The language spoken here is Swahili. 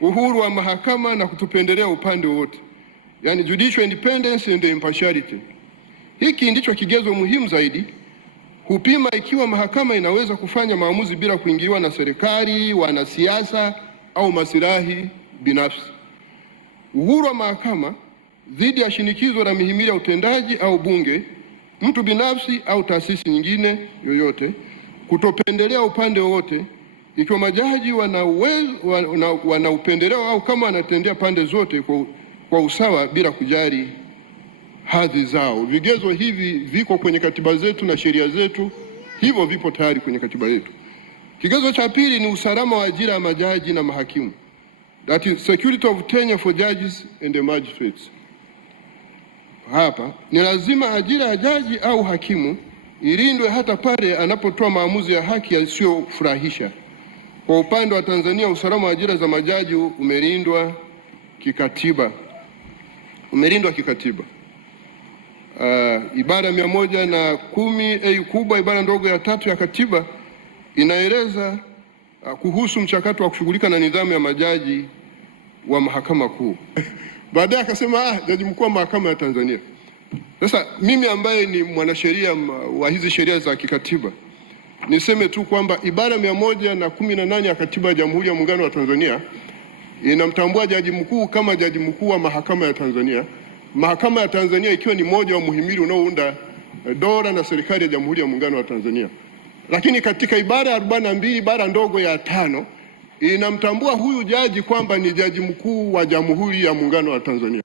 uhuru wa mahakama na kutopendelea upande wote, yani judicial independence and impartiality. Hiki ndicho kigezo muhimu zaidi hupima ikiwa mahakama inaweza kufanya maamuzi bila kuingiliwa na serikali, wanasiasa au maslahi binafsi. Uhuru wa mahakama dhidi ya shinikizo la mihimili ya utendaji au bunge, mtu binafsi au taasisi nyingine yoyote, kutopendelea upande wote ikiwa majaji wana upendeleo au kama wanatendea pande zote kwa usawa bila kujali hadhi zao. Vigezo hivi viko kwenye katiba zetu na sheria zetu, hivyo vipo tayari kwenye katiba yetu. Kigezo cha pili ni usalama wa ajira ya majaji na mahakimu. That is security of tenure for judges and the magistrates. Hapa ni lazima ajira ya jaji au hakimu ilindwe hata pale anapotoa maamuzi ya haki yasiyofurahisha. Kwa upande wa Tanzania, usalama wa ajira za majaji umelindwa kikatiba. Ibara 110A kubwa ibara ndogo ya 3 ya katiba inaeleza kuhusu mchakato wa kushughulika na nidhamu ya majaji wa mahakama kuu. Baadaye akasema jaji mkuu wa mahakama ya Tanzania. Sasa mimi ambaye ni mwanasheria wa hizi sheria za kikatiba, niseme tu kwamba ibara 118 ya katiba ya Jamhuri ya Muungano wa Tanzania inamtambua jaji mkuu kama jaji mkuu wa mahakama ya Tanzania. Mahakama ya Tanzania ikiwa ni moja wa muhimili unaounda dola na serikali ya Jamhuri ya Muungano wa Tanzania. Lakini katika ibara ya 42 ibara ndogo ya 5 inamtambua huyu jaji kwamba ni jaji mkuu wa Jamhuri ya Muungano wa Tanzania.